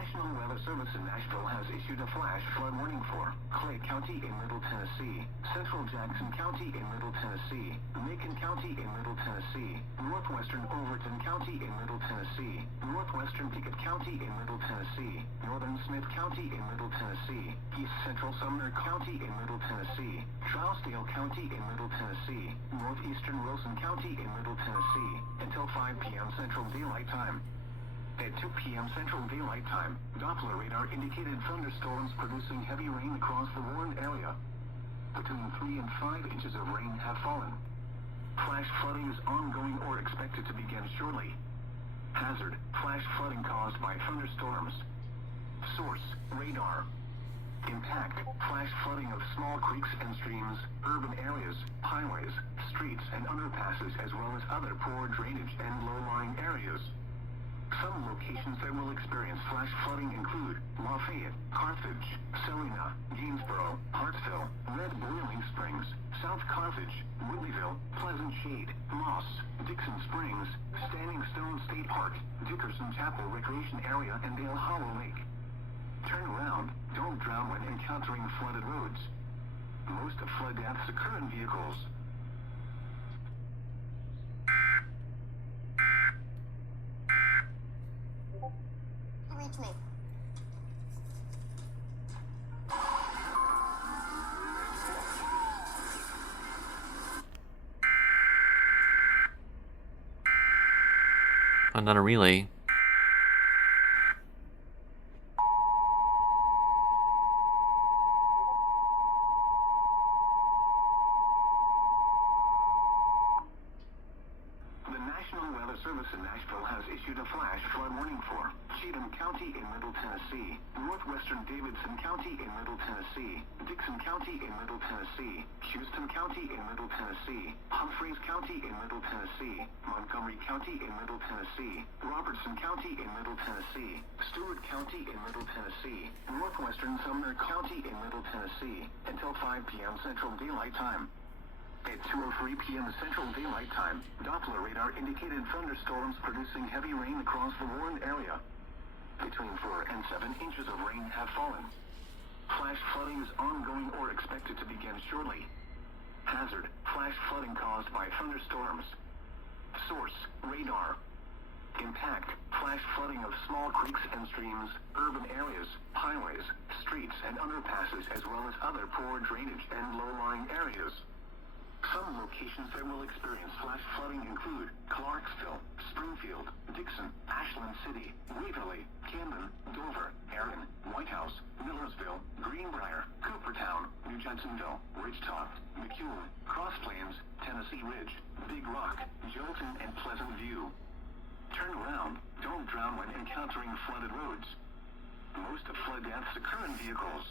National Weather Service in Nashville has issued a flash flood warning for Clay County in Middle Tennessee, Central Jackson County in Middle Tennessee, Macon County in Middle Tennessee, Northwestern Overton County in Middle Tennessee, Northwestern Pickett County in Middle Tennessee, Northern Smith County in Middle Tennessee, East Central Sumner County in Middle Tennessee, Trousdale County in Middle Tennessee, Northeastern Wilson County in Middle Tennessee, until 5 p.m. Central Daylight Time. At 2 p.m. Central Daylight Time, Doppler radar indicated thunderstorms producing heavy rain across the warned area. Between 3 and 5 inches of rain have fallen. Flash flooding is ongoing or expected to begin shortly. Hazard: flash flooding caused by thunderstorms. Source: radar. Impact: flash flooding of small creeks and streams, urban areas, highways, streets and underpasses, as well as other poor drainage and low-lying areas. Some locations that will experience flash flooding include Lafayette, Carthage, Salina, Gainsboro, Hartsville, Red Boiling Springs, South Carthage, Whitleyville, Pleasant Shade, Moss, Dixon Springs, Standing Stone State Park, Dickerson Chapel Recreation Area, and Dale Hollow Lake. Turn around, don't drown when encountering flooded roads. Most flood deaths occur in vehicles. Reach me. Not a relay. The National Weather Service in Nashville has issued a flash flood warning for Cheatham County in Middle Tennessee, Northwestern Davidson County in Middle Tennessee, Dixon County in Middle Tennessee, Houston County in Middle Tennessee, Humphreys County in Middle Tennessee, Montgomery County in Middle Tennessee, Robertson County in Middle Tennessee, Stewart County in Middle Tennessee, Northwestern Sumner County in Middle Tennessee, until 5 p.m. Central Daylight Time. At 2:03 p.m. Central Daylight Time, Doppler radar indicated thunderstorms producing heavy rain across the warned area. Between 4 and 7 inches of rain have fallen. Flash flooding is ongoing or expected to begin shortly. Hazard: flash flooding caused by thunderstorms. Source: radar. Impact: flash flooding of small creeks and streams, urban areas, highways, streets and underpasses, as well as other poor drainage and low-lying areas. Some locations that will experience flash flooding include Clarksville, Springfield, Dixon, Ashland City, Waverly, Camden, Dover, Erin, White House, Millersville, Greenbrier, Coopertown, New Judsonville, Ridgetop, McEwen, Cross Plains, Tennessee Ridge, Big Rock, Jolton, and Pleasant View. Turn around, don't drown when encountering flooded roads. Most flood deaths occur in vehicles.